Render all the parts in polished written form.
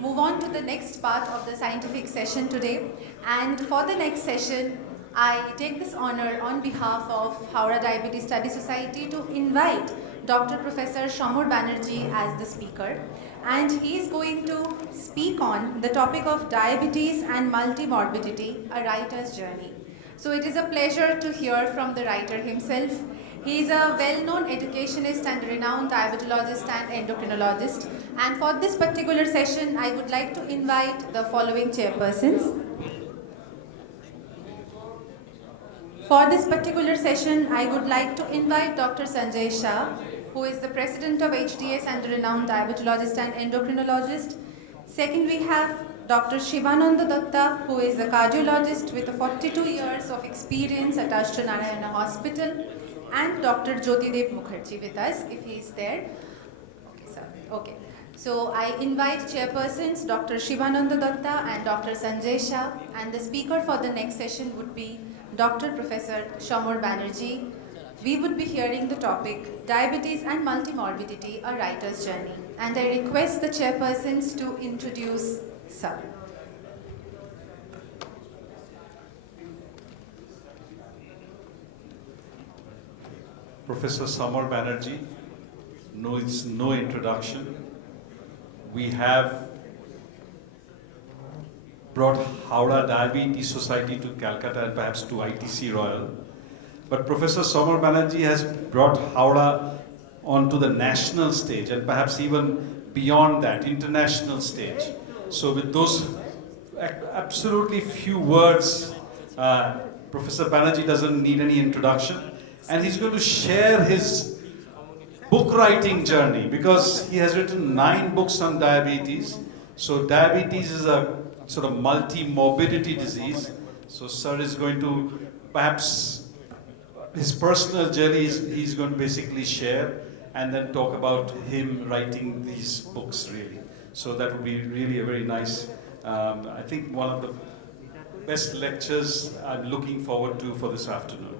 move on to the next part of the scientific session today. And for the next session, I take this honor on behalf of Howrah Diabetes Study Society to invite Dr. Professor Samar Banerjee as the speaker. And he is going to speak on the topic of diabetes and multimorbidity, a writer's journey. So it is a pleasure to hear from the writer himself. He is a well-known educationist and renowned diabetologist and endocrinologist. And for this particular session, I would like to invite the following chairpersons. For this particular session, I would like to invite Dr. Sanjay Shah, who is the president of HDS and a renowned diabetologist and endocrinologist. Second, we have Dr. Shivananda Datta, who is a cardiologist with 42 years of experience at Ashtra Narayana Hospital, and Dr. Jyotidev Mukherjee with us, if he is there. Okay, sir. Okay. So I invite chairpersons Dr. Shivananda Datta and Dr. Sanjay Shah, and the speaker for the next session would be Dr. Professor Samar Banerjee. We would be hearing the topic Diabetes and Multimorbidity, a Writer's Journey. And I request the chairpersons to introduce Sir. Professor Samar Banerjee needs no introduction. We have brought Howrah Diabetes Society to Calcutta and perhaps to ITC Royal. But Professor Samar Banerjee has brought Howrah onto the national stage and perhaps even beyond that, international stage. So with those absolutely few words, Professor Banerjee doesn't need any introduction. And he's going to share his book writing journey because he has written 9 books on diabetes. So diabetes is a sort of multi-morbidity disease. So sir is going to perhaps his personal journey he's going to basically share and then talk about him writing these books really. So that would be really a very nice, I think one of the best lectures I'm looking forward to for this afternoon.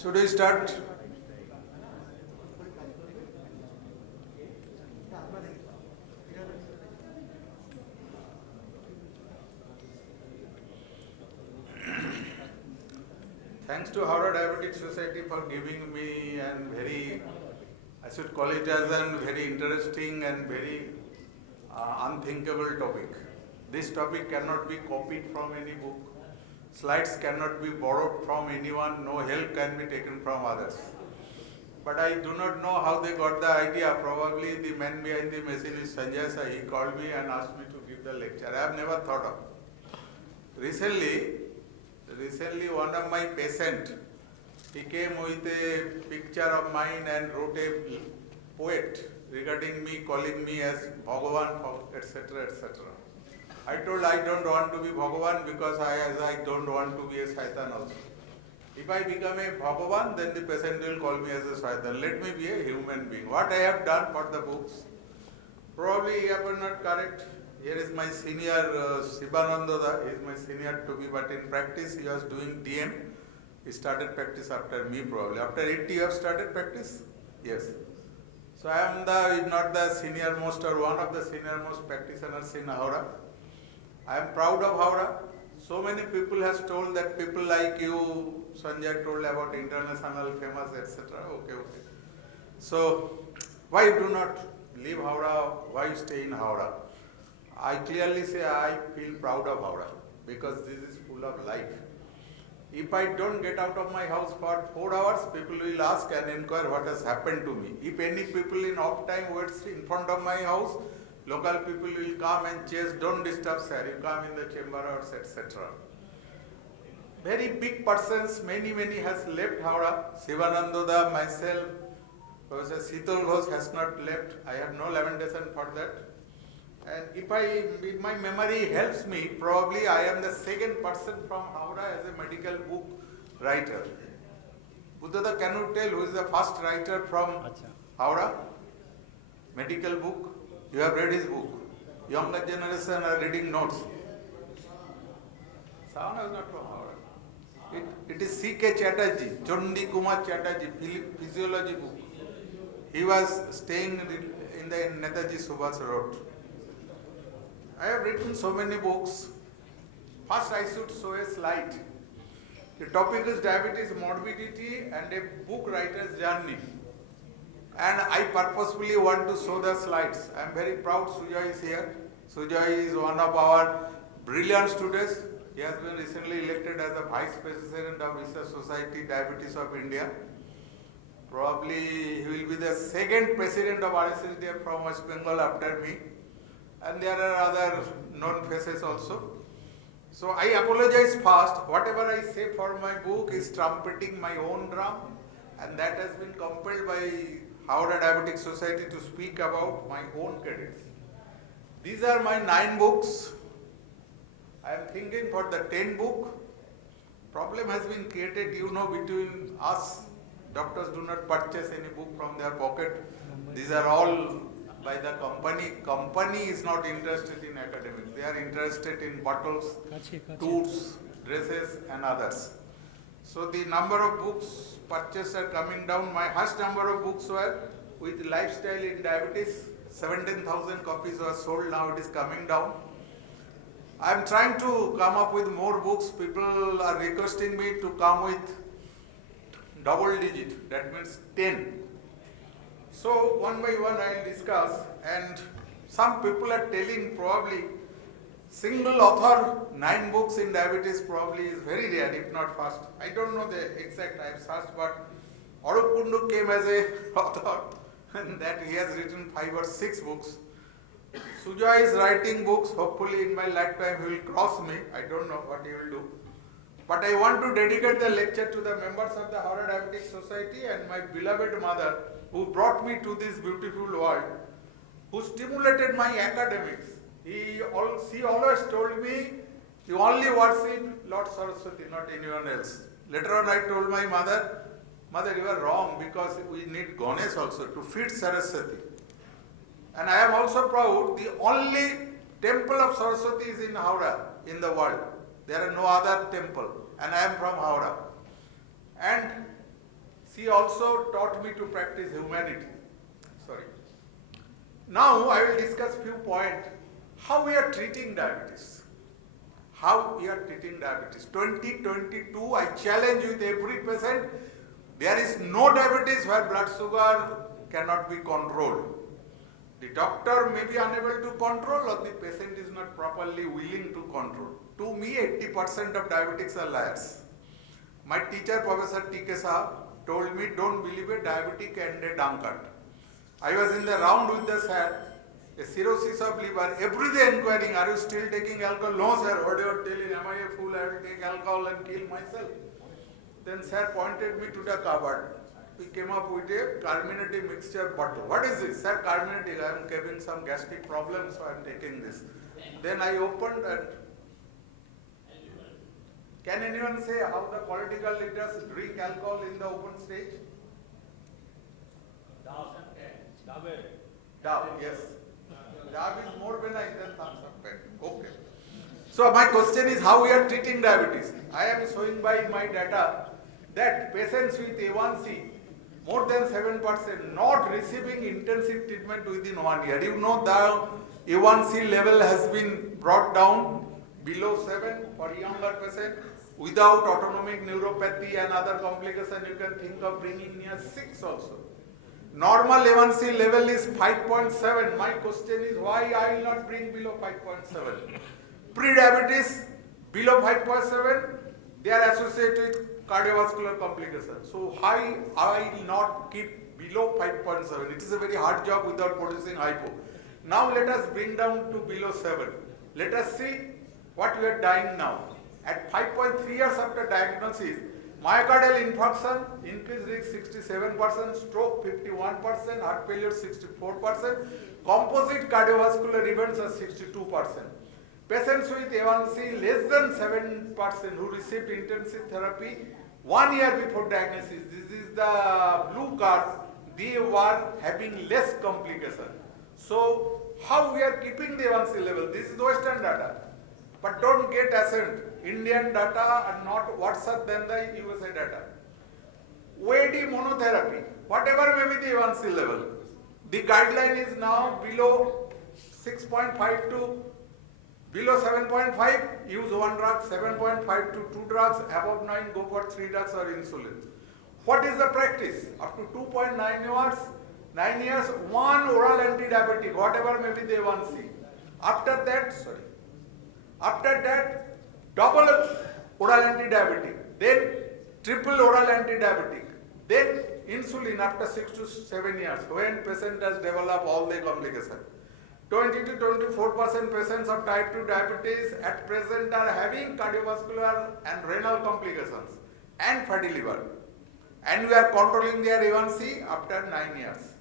Should we start? Thanks to Howrah Diabetes Society for giving me a very, I should call it as a very interesting and very unthinkable topic. This topic cannot be copied from any book. Slides cannot be borrowed from anyone, no help can be taken from others. But I do not know how they got the idea. Probably the man behind the machine is Sanjay Sir. He called me and asked me to give the lecture. I have never thought of. Recently one of my patients, he came with a picture of mine and wrote a poet regarding me, calling me as Bhagavan, etc., etc. I told I don't want to be Bhagavan because I don't want to be a Shaitan also. If I become a Bhagavan, then the patient will call me as a Shaitan. Let me be a human being. What I have done for the books, probably you are not correct. Here is my senior Shivananda, he is my senior to be, but in practice he was doing DM. He started practice after me probably. After 80 you have started practice? Yes. So I am not the senior most or one of the senior most practitioners in Howrah. I am proud of Howrah. So many people has told that people like you, Sanjay told about international famous, etc. Okay. So why do not leave Howrah? Why stay in Howrah? I clearly say I feel proud of Howrah because this is full of life. If I don't get out of my house for 4 hours, people will ask and inquire what has happened to me. If any people in off time waits in front of my house, local people will come and chase, don't disturb sir, you come in the chamber hours, etc. Very big persons, many has left Howrah. Shivananda, myself, Professor Sital Ghosh has not left. I have no lamentation for that. And if my memory helps me, probably I am the second person from Howrah as a medical book writer. Buddhada, can you tell who is the first writer from Howrah? Medical book. You have read his book. Younger generation are reading notes. Sound is not from Howrah. It is C.K. Chatterjee, Chondi Kumar Chatterjee, physiology book. He was staying in the Netaji Subhas Road. I have written so many books. First I should show a slide. The topic is diabetes morbidity and a book writer's journey. And I purposefully want to show the slides. I am very proud Sujoy is here. Sujoy is one of our brilliant students. He has been recently elected as the Vice President of Research Society Diabetes of India. Probably he will be the second President of RSSDF from West Bengal after me. And there are other known faces also. So I apologize first. Whatever I say for my book is trumpeting my own drum, and that has been compelled by Howrah Diabetic Society to speak about my own credits. These are my 9 books. I am thinking for the 10th book. Problem has been created, between us. Doctors do not purchase any book from their pocket. These are all by the company. Company is not interested in academics. They are interested in bottles, tours, dresses and others. So the number of books purchased are coming down. My first number of books were with lifestyle in diabetes. 17,000 copies were sold. Now it is coming down. I am trying to come up with more books. People are requesting me to come with double digit. That means 10. So one by one I will discuss, and some people are telling probably single author 9 books in diabetes probably is very rare, if not first. I don't know the exact, I have searched, but Arup Kundu came as a author, and that he has written 5 or 6 books. Sujoy is writing books. Hopefully in my lifetime he will cross me. I don't know what he will do. But I want to dedicate the lecture to the members of the Howrah Diabetic Society and my beloved mother, who brought me to this beautiful world, who stimulated my academics. She always told me, you only worship Lord Saraswati, not anyone else. Later on I told my mother, you are wrong, because we need Ganesh also to feed Saraswati. And I am also proud, the only temple of Saraswati is in Howrah, in the world. There are no other temple, and I am from Howrah. And she also taught me to practice humanity. Sorry. Now I will discuss few points. How we are treating diabetes. How we are treating diabetes. 2022, I challenge with every patient, there is no diabetes where blood sugar cannot be controlled. The doctor may be unable to control, or the patient is not properly willing to control. To me, 80% of diabetics are liars. My teacher, Professor T.K. Sahab, told me, don't believe a diabetic and a drunkard. I was in the round with the sir, a cirrhosis of liver, every day inquiring, are you still taking alcohol? No sir, what you are telling, am I a fool? I will take alcohol and kill myself. Then sir pointed me to the cupboard. We came up with a carminative mixture bottle. What is this? Sir, carminative, I am having some gastric problems, so I am taking this. Then I opened and can anyone say how the political leaders drink alcohol in the open stage? Dove, yes. Dove is more benign than thumbs up pen. Okay. So my question is how we are treating diabetes. I am showing by my data that patients with A1C more than 7% not receiving intensive treatment within 1 year. You know the A1C level has been brought down below 7 for younger patients. Without autonomic neuropathy and other complications, you can think of bringing near 6 also. Normal A1C level is 5.7. My question is why I will not bring below 5.7. Pre-diabetes below 5.7, they are associated with cardiovascular complications. So why I will not keep below 5.7? It is a very hard job without producing hypo. Now let us bring down to below 7. Let us see what we are dying now. At 5.3 years after diagnosis, Myocardial infarction, increased risk 67%, stroke 51%, heart failure 64%, composite cardiovascular events are 62%. Patients with A1C less than 7% who received intensive therapy 1 year before diagnosis, this is the blue card, they were having less complication. So how we are keeping the A1C level? This is Western data. But don't get assent. Indian data are not worse than the USA data. OAD monotherapy, whatever may be the A1C level, the guideline is now below 6.5 to below 7.5, use one drug, 7.5 to 2 drugs, above 9 go for 3 drugs or insulin. What is the practice? Up to 2.9 years, 9 years, one oral anti-diabetic, whatever may be the A1C. After that, double oral anti-diabetic, then triple oral anti-diabetic, then insulin after 6 to 7 years when patient has developed all the complications. 20 to 24% patients of type 2 diabetes at present are having cardiovascular and renal complications and fatty liver. And we are controlling their A1C after 9 years.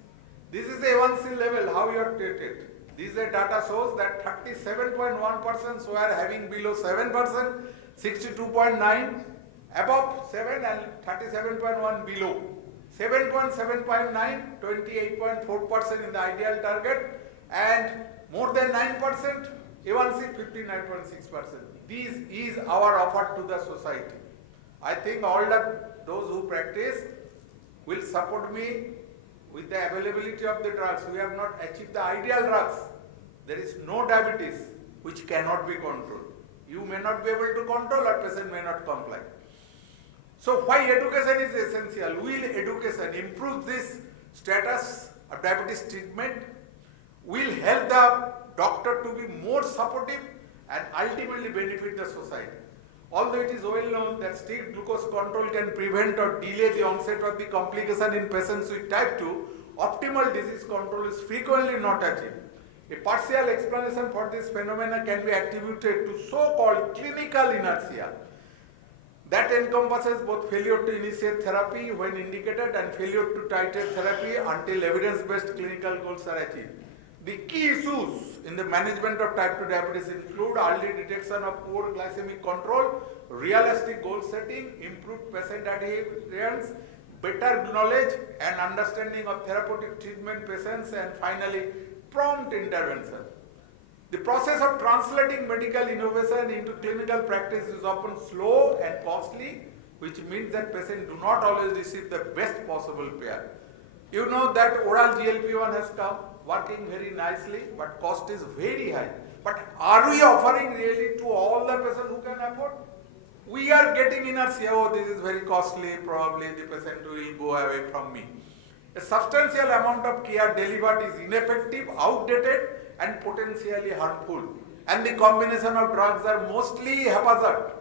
This is the A1C level, how you are treated. This data shows that 37.1% were having below 7%, 62.9 above 7 and 37.1 below. 7.7.9, 28.4% in the ideal target, and more than 9%, A1C 59.6%. This is our offer to the society. I think all those who practice will support me with the availability of the drugs. We have not achieved the ideal drugs. There is no diabetes which cannot be controlled. You may not be able to control, or patient may not comply. So why education is essential? Will education improve this status of diabetes treatment? Will help the doctor to be more supportive and ultimately benefit the society. Although it is well known that strict glucose control can prevent or delay the onset of the complication in patients with type 2, optimal disease control is frequently not achieved. A partial explanation for this phenomena can be attributed to so-called clinical inertia that encompasses both failure to initiate therapy when indicated and failure to titrate therapy until evidence-based clinical goals are achieved. The key issues in the management of type 2 diabetes include early detection of poor glycemic control, realistic goal setting, improved patient adherence, better knowledge and understanding of therapeutic treatment patients, and finally, prompt intervention. The process of translating medical innovation into clinical practice is often slow and costly, which means that patients do not always receive the best possible care. You know that oral GLP-1 has come, working very nicely, but cost is very high. But are we offering really to all the patients who can afford? We are getting inertia, oh, this is very costly, probably the patient will go away from me. A substantial amount of care delivered is ineffective, outdated, and potentially harmful. And the combination of drugs are mostly haphazard.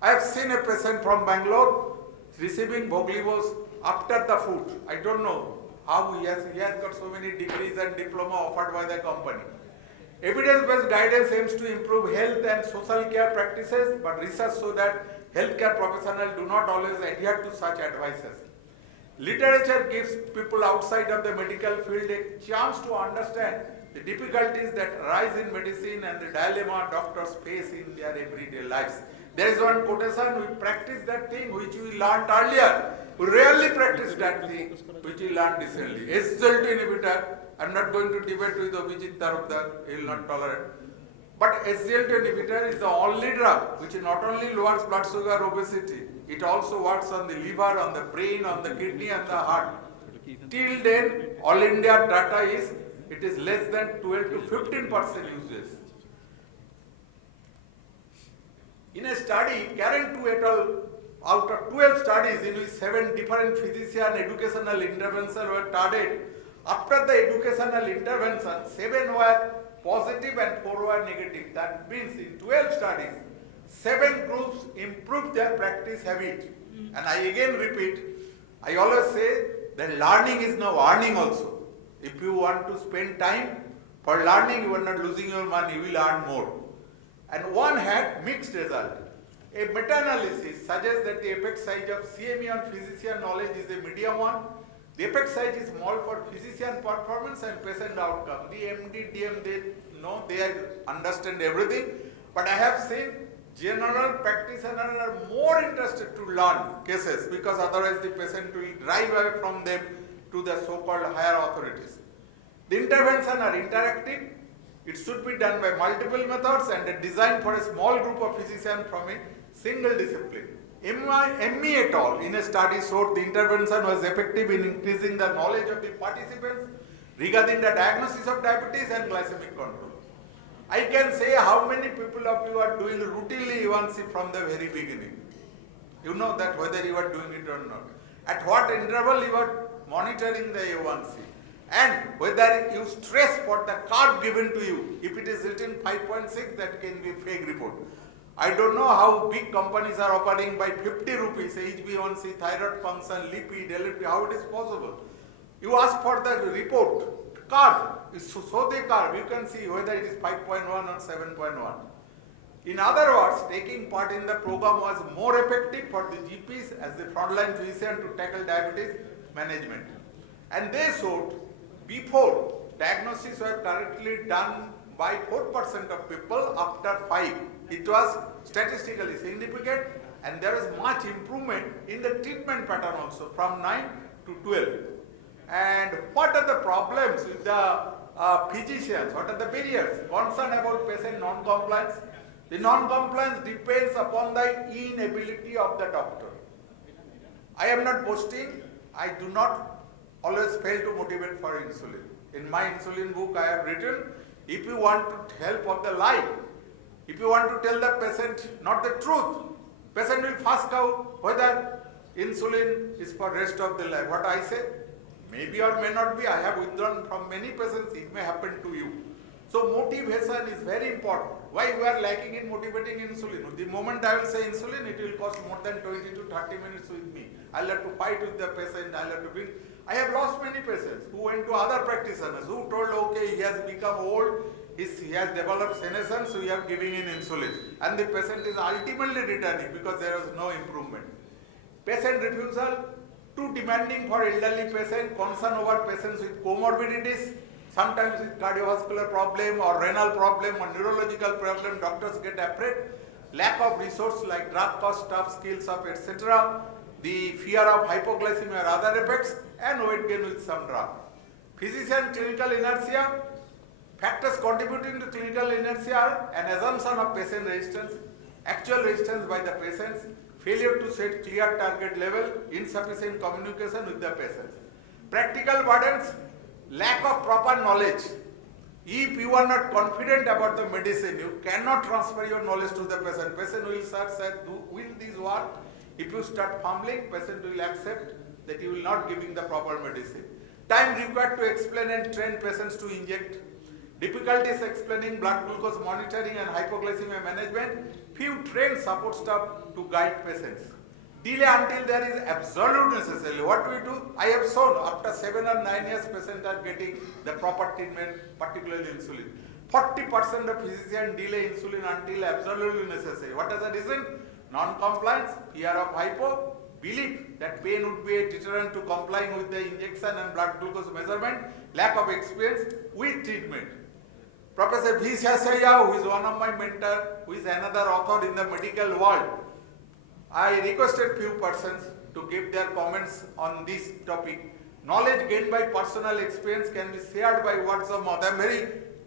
I have seen a patient from Bangalore receiving Voglibos after the food. I don't know how he has got so many degrees and diploma offered by the company. Evidence-based guidance aims to improve health and social care practices, but research shows that healthcare professionals do not always adhere to such advices. Literature gives people outside of the medical field a chance to understand the difficulties that arise in medicine and the dilemma doctors face in their everyday lives. There is one quotation, we practice that thing which we learned earlier. We rarely practice that thing which we learned recently. SGLT inhibitor, I am not going to debate with Abhijit Tarupdar, he will not tolerate. But SGLT inhibitor is the only drug which not only lowers blood sugar obesity, it also works on the liver, on the brain, on the kidney and the heart. Till then, all India data is, it is less than 12 to 15% usage. In a study, Karen 2 et al., out of 12 studies in which 7 different physician educational interventions were studied, after the educational intervention, 7 were positive and 4 were negative. That means in 12 studies, 7 groups improved their practice habit. And I again repeat, I always say that learning is now earning also. If you want to spend time for learning, you are not losing your money, you will earn more. And one had mixed result. A meta-analysis suggests that the effect size of CME on physician knowledge is a medium one. The effect size is small for physician performance and patient outcome. The MD, DM, they know, they understand everything. But I have seen general practitioners are more interested to learn cases because otherwise the patient will drive away from them to the so-called higher authorities. The intervention are interactive. It should be done by multiple methods and designed for a small group of physicians from a single discipline. ME et al. In a study showed the intervention was effective in increasing the knowledge of the participants regarding the diagnosis of diabetes and glycemic control. I can say how many people of you are doing routinely A1C from the very beginning. You know that whether you are doing it or not. At what interval you are monitoring the A1C. And whether you stress for the curve given to you. If it is written 5.6, that can be a fake report. I don't know how big companies are offering by 50 rupees HbA1c, thyroid function, lipid, LFT, how it is possible. You ask for the report, curve, so the curve, you can see whether it is 5.1 or 7.1. In other words, taking part in the program was more effective for the GPs as the frontline physician to tackle diabetes management. And they showed before diagnosis were correctly done by 4% of people, after 5. It was statistically significant and there was much improvement in the treatment pattern also from 9 to 12. And what are the problems with the physicians? What are the barriers? Concern about patient non-compliance. The non-compliance depends upon the inability of the doctor. I am not boasting. I do not always fail to motivate for insulin. In my insulin book I have written, if you want to help of the life, if you want to tell the patient not the truth, patient will ask out whether insulin is for rest of the life. What I say? Maybe or may not be. I have withdrawn from many patients. It may happen to you. So motivation is very important. Why we are lacking in motivating insulin? The moment I will say insulin, it will cost more than 20 to 30 minutes with me. I'll have to fight with the patient. I'll have to bring. I have lost many patients who went to other practitioners who told, okay, he has become old, he has developed senescence, so we are giving in insulin. And the patient is ultimately returning because there was no improvement. Patient refusal, too demanding for elderly patient, concern over patients with comorbidities, sometimes with cardiovascular problem or renal problem or neurological problem, doctors get afraid. Lack of resource like drug cost, tough skills of etc. The fear of hypoglycemia or other effects, and weight gain with some drug. Physician clinical inertia. Factors contributing to clinical inertia are an assumption of patient resistance, actual resistance by the patients, failure to set clear target level, insufficient communication with the patients. Practical burdens, lack of proper knowledge. If you are not confident about the medicine, you cannot transfer your knowledge to the patient. Patient will start saying, will this work? If you start fumbling, patient will accept that you will not giving the proper medicine. Time required to explain and train patients to inject. Difficulties explaining blood glucose monitoring and hypoglycemia management. Few trained support staff to guide patients. Delay until there is absolute necessity. What we do? I have shown after 7 or 9 years patients are getting the proper treatment, particularly insulin. 40% of physicians delay insulin until absolutely necessary. What is the reason? Non-compliance, fear of hypo, belief that pain would be a deterrent to complying with the injection and blood glucose measurement, lack of experience with treatment. Professor V. Sasaya, who is one of my mentors, who is another author in the medical world, I requested few persons to give their comments on this topic. Knowledge gained by personal experience can be shared by words of mouth. I am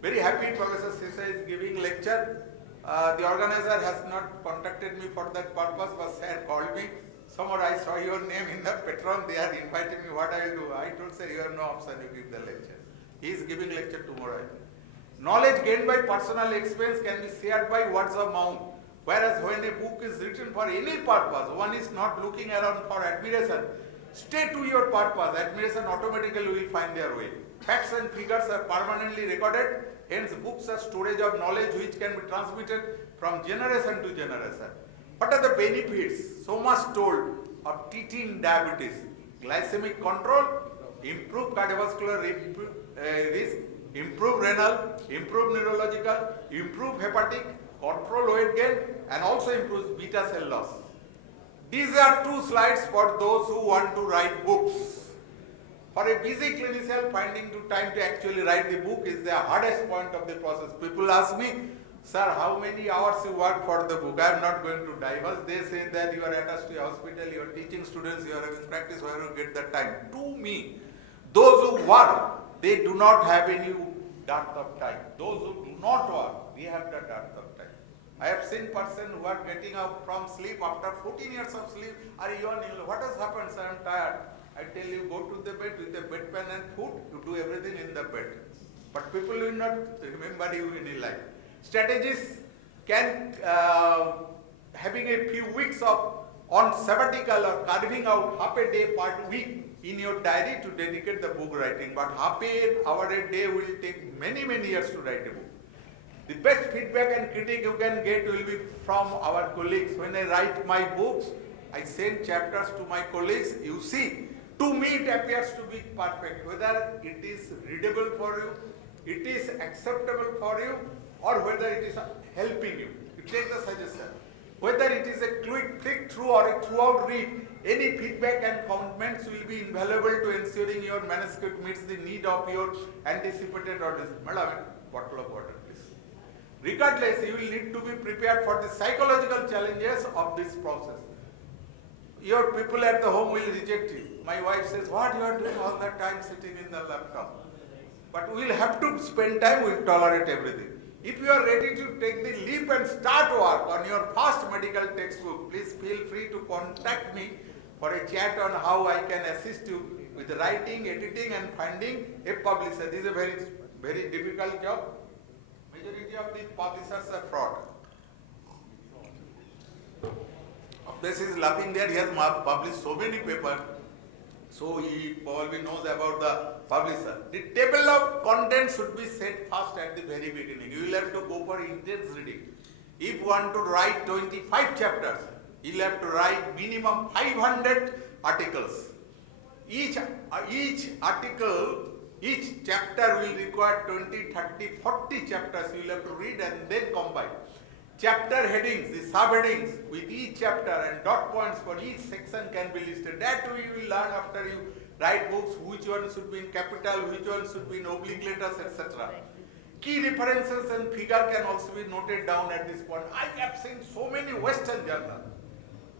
very happy Professor Sasaya is giving lecture. The organizer has not contacted me for that purpose, but sir called me. Samar, I saw your name in the patron, they are inviting me, what I will do? I told sir, you have no option, you give the lecture. He is giving lecture tomorrow. Knowledge gained by personal experience can be shared by words of mouth. Whereas when a book is written for any purpose, one is not looking around for admiration. Stay to your purpose, admiration automatically will find their way. Facts and figures are permanently recorded, hence books are storage of knowledge which can be transmitted from generation to generation. What are the benefits, so much told, of treating diabetes? Glycemic control, improve cardiovascular risk, improve renal, improve neurological, improve hepatic, control weight gain and also improves beta cell loss. These are 2 slides for those who want to write books. For a busy clinician, finding time to actually write the book is the hardest point of the process. People ask me, sir, how many hours you work for the book? I am not going to divulge. They say that you are attached to a hospital, you are teaching students, you are in practice, where you get the time. To me, those who work, they do not have any dearth of time. Those who do not work, we have the dearth of time. I have seen persons who are getting up from sleep after 14 years of sleep, are yawning. What has happened, sir? I am tired. I tell you, go to the bed with a bedpan and food, you do everything in the bed. But people will not remember you in life. Strategists can, having a few weeks of on sabbatical or carving out half a day per week in your diary to dedicate the book writing. But half an hour a day will take many years to write a book. The best feedback and critique you can get will be from our colleagues. When I write my books, I send chapters to my colleagues. You see, to me it appears to be perfect. Whether it is readable for you, it is acceptable for you, or whether it is helping you. You take the suggestion. Whether it is a quick click through or a throughout read, any feedback and comments will be invaluable to ensuring your manuscript meets the need of your anticipated audience. Madam, bottle of water, please. Regardless, you will need to be prepared for the psychological challenges of this process. Your people at the home will reject you. My wife says, what you are doing all the time sitting in the laptop? But we will have to spend time, we will tolerate everything. If you are ready to take the leap and start work on your first medical textbook, please feel free to contact me for a chat on how I can assist you with writing, editing and finding a publisher. This is a very difficult job. Majority of the publishers are fraud. This is laughing there, he has published so many papers, so he probably knows about the publisher. The table of contents should be set first at the very beginning. You will have to go for intense reading. If you want to write 25 chapters, you will have to write minimum 500 articles. Each article, each chapter will require 20, 30, 40 chapters you will have to read and then combine. Chapter headings, the subheadings with each chapter and dot points for each section can be listed. That you will learn after you write books, which one should be in capital, which one should be in oblique letters, etc. Key references and figure can also be noted down at this point. I have seen so many Western journals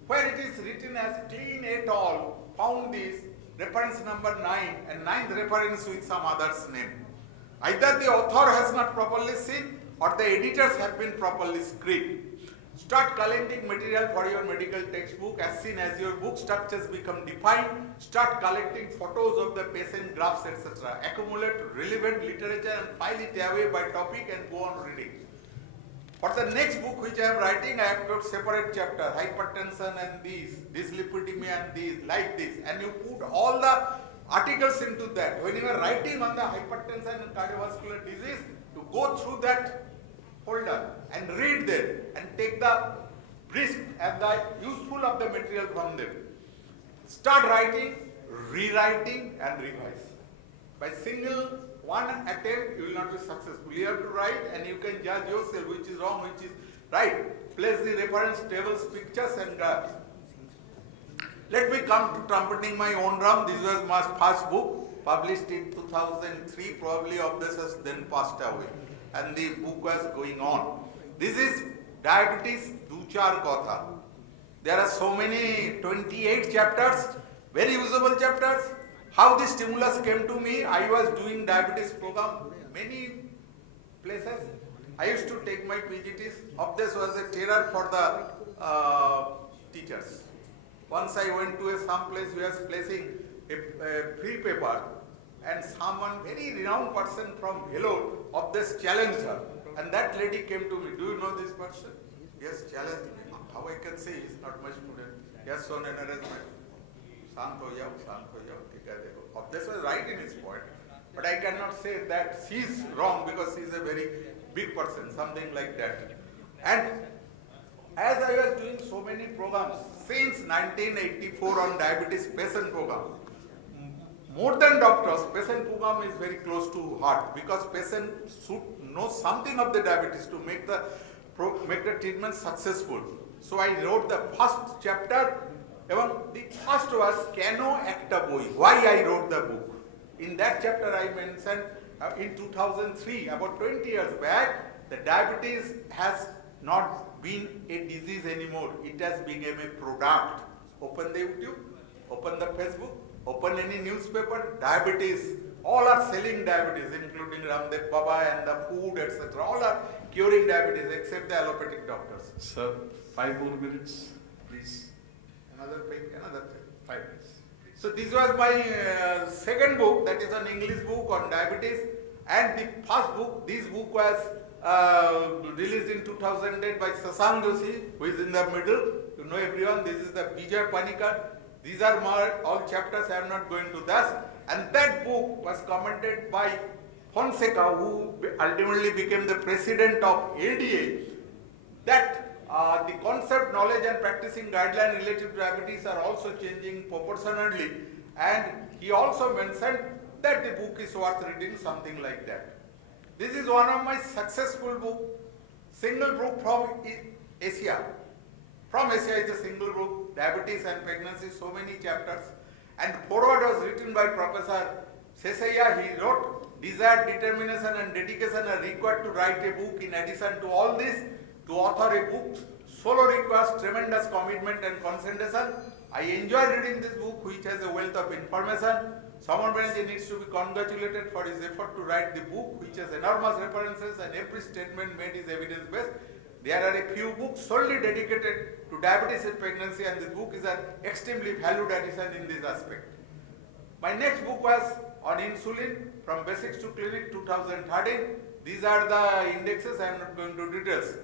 where it is written as Clean et al. Found this reference number 9 and 9th reference with some other's name. Either the author has not properly seen or the editors have been properly screened. Start collecting material for your medical textbook as soon as your book structures become defined. Start collecting photos of the patient graphs, etc. Accumulate relevant literature and file it away by topic and go on reading. For the next book which I am writing, I have got separate chapter, hypertension and these, dyslipidemia and these, like this. And you put all the articles into that. When you are writing on the hypertension and cardiovascular disease, you go through that folder and read them and take the brisk and the useful of the material from them. Start writing, rewriting and revise. By one attempt, you will not be successful. You have to write and you can judge yourself which is wrong, which is right. Place the reference tables, pictures and graphs. Let me come to trumpeting my own drum. This was my first book, published in 2003. Probably Obdes has then passed away. And the book was going on. This is Diabetes Duchar Kotha. There are so many 28 chapters, very usable chapters. How the stimulus came to me, I was doing diabetes program many places. I used to take my PGTs. Obdes was a terror for the teachers. Once I went to some place, we was placing a free paper. And someone, very renowned person from Hello, of this challenged her. And that lady came to me. Do you know this person? Yes, challenged me. How I can say he is not much student. He has shown an arrangement. Shant ho jao, theek hai dekho. Of this was right in his point. But I cannot say that she is wrong because she is a very big person, something like that. And as I was doing so many programs, since 1984 on diabetes patient program, more than doctors, patient program is very close to heart because patients should know something of the diabetes to make the make the treatment successful. So I wrote the first chapter. The first was Keno Ekta Boi. Why I wrote the book. In that chapter I mentioned in 2003, about 20 years back, the diabetes has not been a disease anymore. It has become a product. Open the YouTube, open the Facebook, open any newspaper, diabetes. All are selling diabetes, including Ramdev Baba and the food, etc. All are curing diabetes except the allopathic doctors. Sir, 5 more minutes, please. Another 5 minutes. So this was my second book, that is an English book on diabetes. And the first book, this book was released in 2008 by Sasank Joshi, who is in the middle. You know everyone, this is the Vijay Panikar. These are all chapters, I am not going to this. And that book was commented by Fonseca, who ultimately became the president of ADA, that the concept, knowledge and practicing guideline related to diabetes are also changing proportionately. And he also mentioned that the book is worth reading, something like that. This is one of my successful book, single book from Asia. From Asia is a single book, Diabetes and Pregnancy, so many chapters. And forward was written by Professor Sesaya. He wrote, desire, determination and dedication are required to write a book. In addition to all this, to author a book solo requires tremendous commitment and concentration. I enjoy reading this book, which has a wealth of information. Samar Banerjee needs to be congratulated for his effort to write the book, which has enormous references and every statement made is evidence-based. There are a few books solely dedicated to diabetes and pregnancy, and this book is an extremely valued addition in this aspect. My next book was on insulin, from basics to clinic, 2013. These are the indexes, I am not going to details.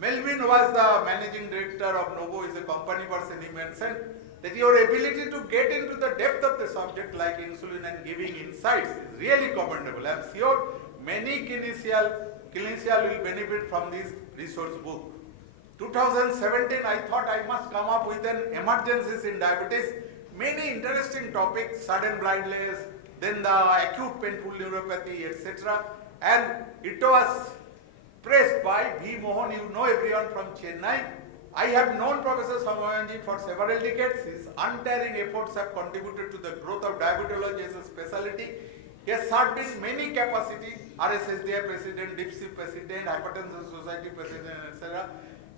Melvin was the managing director of Novo, is a company person. He mentioned that your ability to get into the depth of the subject like insulin and giving insights is really commendable. I am sure many clinicians will benefit from this resource book. 2017, I thought I must come up with an emergencies in diabetes. Many interesting topics, sudden blindness, then the acute painful neuropathy, etc. And it was pressed by V. Mohan, you know everyone from Chennai. I have known Professor Samar for several decades. His untiring efforts have contributed to the growth of diabetology as a specialty. He has served in many capacities, RSSDI President, DIPSI President, Hypertension Society President, etc.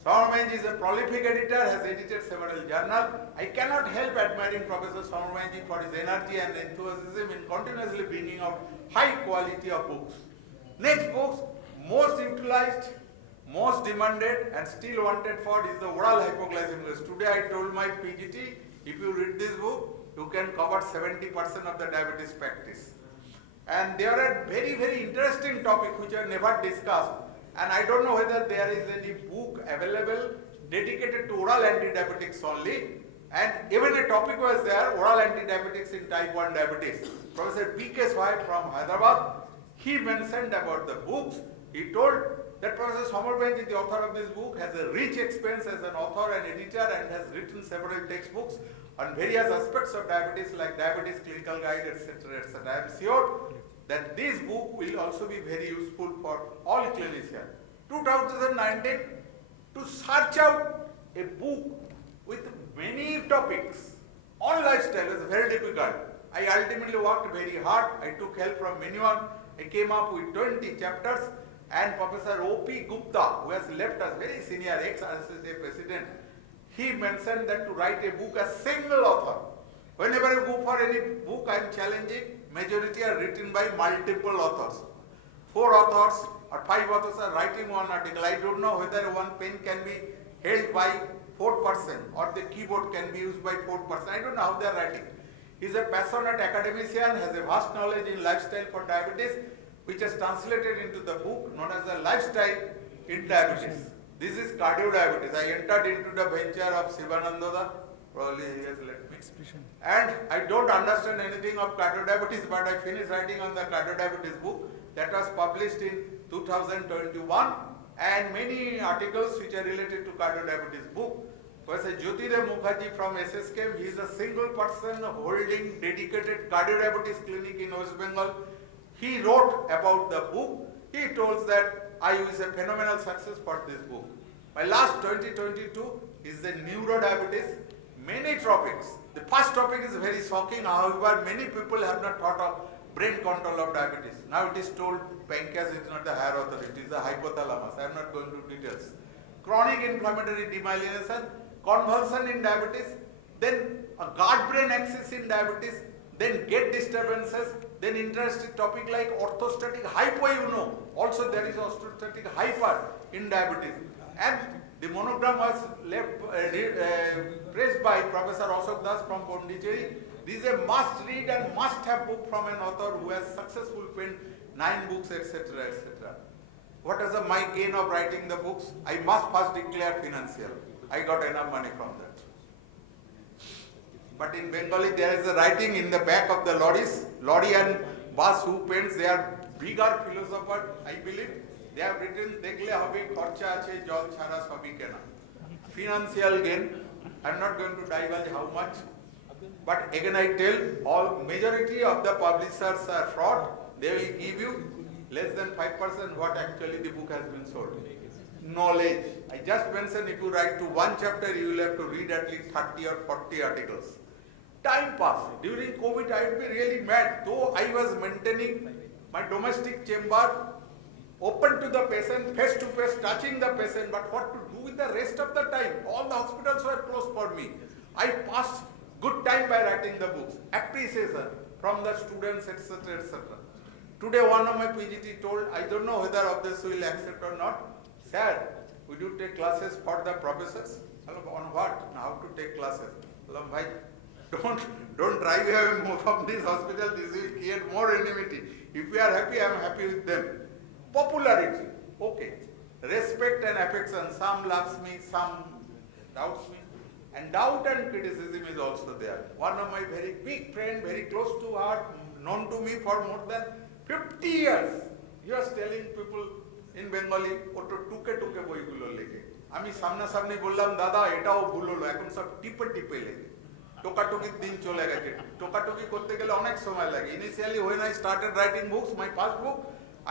Samar is a prolific editor, has edited several journals. I cannot help admiring Professor Samar for his energy and enthusiasm in continuously bringing out high quality of books. Next books, most utilized, most demanded and still wanted for is the oral hypoglycemia. Today I told my PGT, if you read this book, you can cover 70% of the diabetes practice. And there are very, very interesting topics which are never discussed. And I don't know whether there is any book available dedicated to oral anti-diabetics only. And even a topic was there, oral anti-diabetics in type 1 diabetes. Professor P.K. Swai from Hyderabad, he mentioned about the books. He told that Professor Samar Banerjee, the author of this book, has a rich experience as an author and editor and has written several textbooks on various aspects of diabetes like diabetes clinical guide, etc. etc. I am sure that this book will also be very useful for all clinicians. 2019, to search out a book with many topics on lifestyle was very difficult. I ultimately worked very hard. I took help from anyone. I came up with 20 chapters. And Professor O.P. Gupta, who has left us, very senior ex-RSSA president, he mentioned that to write a book as single author. Whenever you go for any book, I am challenging, majority are written by multiple authors. 4 authors or 5 authors are writing one article. I don't know whether one pen can be held by 4 person or the keyboard can be used by 4 person. I don't know how they are writing. He is a passionate academician, has a vast knowledge in lifestyle for diabetes, which is translated into the book known as the Lifestyle in Diabetes. This is cardio-diabetes. I entered into the venture of Sivananda, probably he has left me. And I don't understand anything of cardio-diabetes, but I finished writing on the cardio-diabetes book that was published in 2021, and many articles which are related to cardio-diabetes book. Professor Jyotidev Mukherjee from SSKM, he is a single person holding dedicated cardio-diabetes clinic in West Bengal. He wrote about the book. He told that I is a phenomenal success for this book. My last 2022 is the neurodiabetes, many topics. The first topic is very shocking, however, many people have not thought of brain control of diabetes. Now it is told pancreas is not the higher authority, it is the hypothalamus. I am not going to details. Chronic inflammatory demyelination, convulsion in diabetes, then a gut-brain axis in diabetes, then gait disturbances, then interesting topic like orthostatic hypo, also there is orthostatic hyper in diabetes. And the monogram was pressed by Professor Ashok Das from Pondicherry. This is a must read and must have book from an author who has successfully penned 9 books, etc., etc. What is my gain of writing the books? I must first declare financial. I got enough money from that. But in Bengali there is a writing in the back of the lorries. Lorry and bus who paints, they are bigger philosophers, I believe. They have written, Dekhle hobe kharcha ache jol chhara sabhi kena. Financial gain. I am not going to divulge how much. But again I tell, all majority of the publishers are fraud. They will give you less than 5% what actually the book has been sold. Knowledge. I just mentioned if you write to 1 chapter, you will have to read at least 30 or 40 articles. Time pass. During COVID, I would be really mad. Though I was maintaining my domestic chamber open to the patient, face to face, touching the patient, but what to do with the rest of the time? All the hospitals were closed for me. I passed good time by writing the books. Appreciation from the students, etc., etc. Today, one of my PGT told, I don't know whether of this will accept or not. Sir, would you take classes for the professors? Hello, on what? How to take classes? Hello, bhai, don't drive away from this hospital. This will create more enmity. If we are happy, I am happy with them. Popularity, okay. Respect and affection. Some loves me, some doubts me. And doubt and criticism is also there. One of my very big friend, very close to heart, known to me for more than 50 years. He was telling people in Bengali, ওটো টুকে টুকে বইগুলো লেখে আমি সামনাসামনি বললাম দাদা এটাও ভুল হলো এখন সব টিপে টিপে লেখে টোকাটুকির দিন চলে গেছে টোকাটুকি করতে গেলে অনেক সময় লাগে initially when I started writing books my first book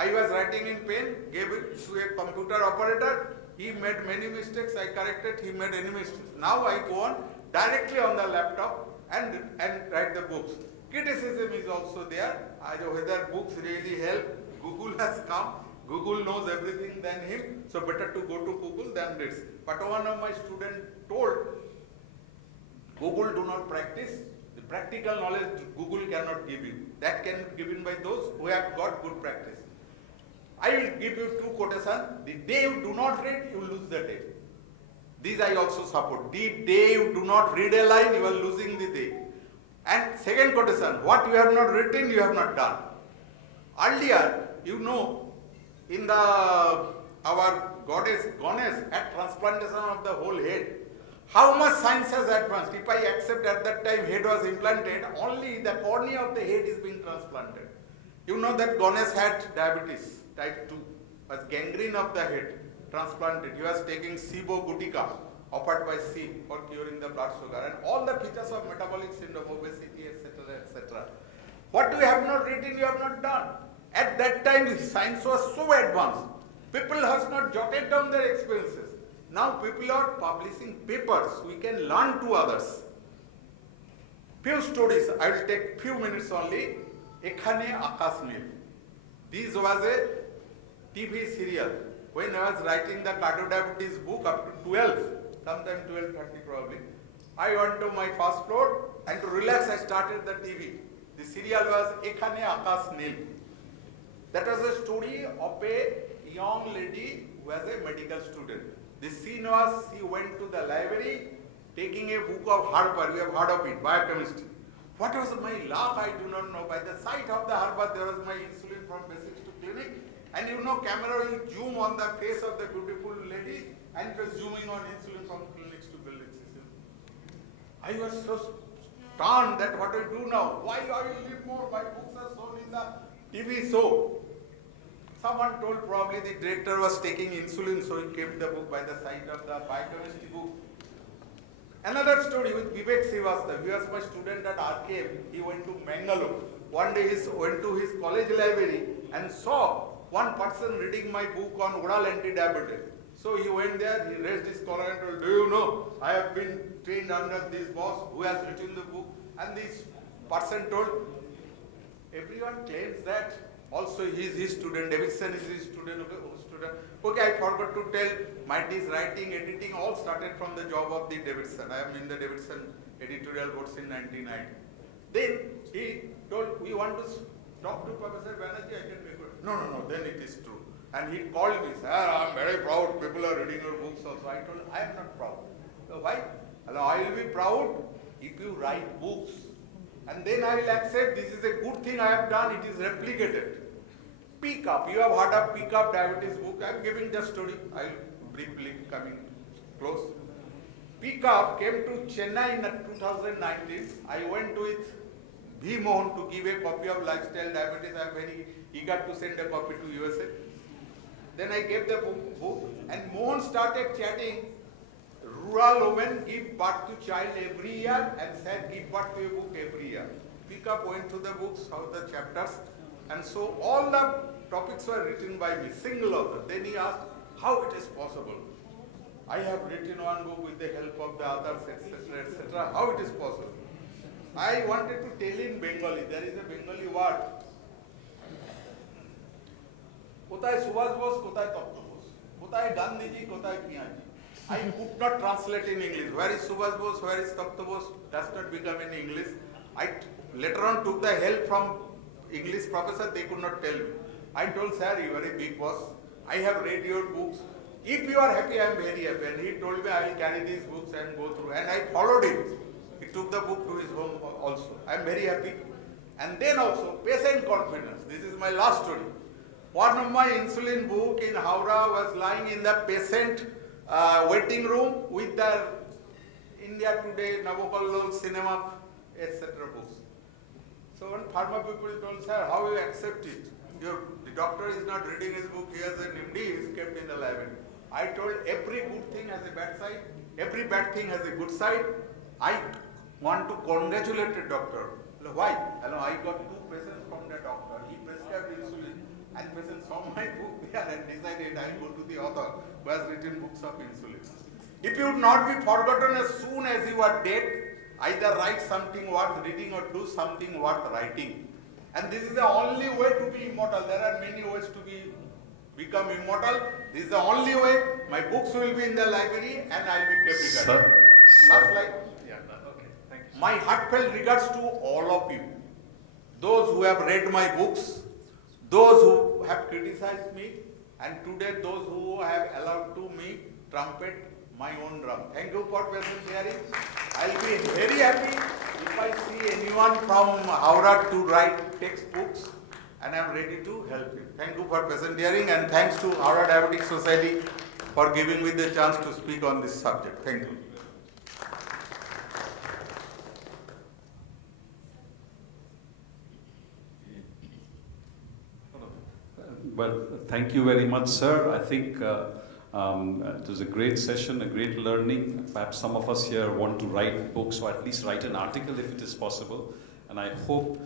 I was writing in pen gave it to a computer operator he made many mistakes I corrected he made any mistakes now I go on directly on the laptop and write the books criticism is also there whether books really help Google has come Google knows everything than him, so better to go to Google than this. But one of my students told, Google do not practice. The practical knowledge Google cannot give you. That can be given by those who have got good practice. I will give you 2 quotations. The day you do not read, you lose the day. These I also support. The day you do not read a line, you are losing the day. And second quotation, what you have not written, you have not done. Earlier, you know, in the our goddess had transplantation of the whole head. How much science has advanced? If I accept at that time head was implanted, only the cornea of the head is being transplanted. You know that goddess had diabetes type 2, was gangrene of the head, transplanted. He was taking Sibo Gutica, offered by C for curing the blood sugar, and all the features of metabolic syndrome, obesity, etc., etc. What you have not written, you have not done. At that time, science was so advanced. People have not jotted down their experiences. Now people are publishing papers. We can learn to others. Few stories. I will take few minutes only. Ekhane Akash Nil. This was a TV serial. When I was writing the cardiodiabetes book up to 12, sometime 12:30 probably, I went to my first floor and to relax I started the TV. The serial was Ekhane Akash Nil. That was a story of a young lady who was a medical student. The scene was she went to the library taking a book of Harper, we have heard of it, biochemistry. What was my luck, I do not know. By the sight of the Harper, there was my insulin from basics to clinic. And you know, camera will zoom on the face of the beautiful lady and it was zooming on insulin from clinics to buildings. I was so stunned that what do I do now? Why I will read more? My books are shown in the TV show. Someone told probably the director was taking insulin, so he kept the book by the side of the biochemistry book. Another story with Vivek Srivastava. He was my student at RKM. He went to Mangalore. One day he went to his college library and saw one person reading my book on oral anti-diabetic. So he went there, he raised his collar and told, do you know, I have been trained under this boss who has written the book. And this person told, everyone claims that also he is his student, Davidson is his student, Okay, I forgot to tell, my this writing, editing all started from the job of the Davidson. I am in the Davidson editorial boards in 1990. Then he told, we want to talk to Professor Banerjee, I can make it. No, then it is true. And he called me, sir, I am very proud, people are reading your books also. I told him, I am not proud. So why? I will be proud if you write books. And then I will accept this is a good thing I have done, it is replicated. Pick up, you have heard of Pick Up Diabetes book, I am giving the story, I will briefly coming close. Pick Up came to Chennai in 2019, I went with V. Mohan to give a copy of Lifestyle Diabetes, I am very eager to send a copy to USA. Then I gave the book and Mohan started chatting, rural women give birth to child every year and said give birth to a book every year. Pick Up went through the books, how the chapters. And so all the topics were written by me, single author. Then he asked how it is possible. I have written one book with the help of the others, etc., etc. How it is possible? I wanted to tell in Bengali. There is a Bengali word. Kotai Subhash Bose, Kotai Dr. Bose. Kotai Gandhiji, Kotai Piyaji. I could not translate in English. Where is Subhash Bose, where is Dr. Bose? Does not become in English. I later on took the help from English professor, they could not tell me. I told, sir, you are a big boss. I have read your books. If you are happy, I am very happy. And he told me I will carry these books and go through. And I followed him. He took the book to his home also. I am very happy. And then also, patient confidence. This is my last story. One of my insulin book in Howrah was lying in the patient waiting room with the India Today, Navokallol, Cinema, etc. books. So when pharma people told, sir, how you accept it? The doctor is not reading his book, he has an MD, he is kept in the library. I told every good thing has a bad side, every bad thing has a good side. I want to congratulate the doctor. Why? I got 2 patients from the doctor, he prescribed insulin and patients saw my book there and decided I go to the author who has written books of insulin. If you would not be forgotten as soon as you are dead, either write something worth reading or do something worth writing. And this is the only way to be immortal. There are many ways to become immortal. This is the only way. My books will be in the library and I will be kept regarded. Last slide. Yeah, okay, thank you. My heartfelt regards to all of you. Those who have read my books, those who have criticized me, and today those who have allowed to me trumpet my own drum. Thank you for patient hearing. I will be very happy if I see anyone from Howrah to write textbooks, and I am ready to help him. Thank you for patient hearing, and thanks to Howrah Diabetic Society for giving me the chance to speak on this subject. Thank you. Well, thank you very much, sir. I think it was a great session, a great learning. Perhaps some of us here want to write books or at least write an article if it is possible. And I hope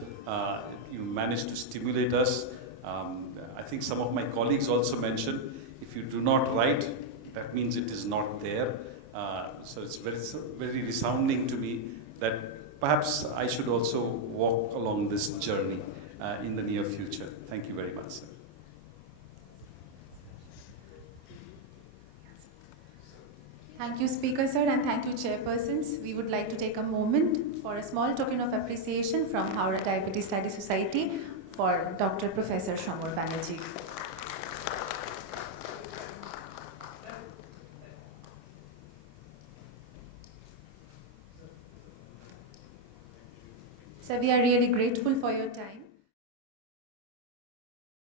you managed to stimulate us. I think some of my colleagues also mentioned, if you do not write, that means it is not there. So it's very resounding to me that perhaps I should also walk along this journey in the near future. Thank you very much, sir. Thank you, Speaker Sir, and thank you, Chairpersons. We would like to take a moment for a small token of appreciation from Howrah Diabetes Study Society for Dr. Professor Samar Banerjee. So we are really grateful for your time.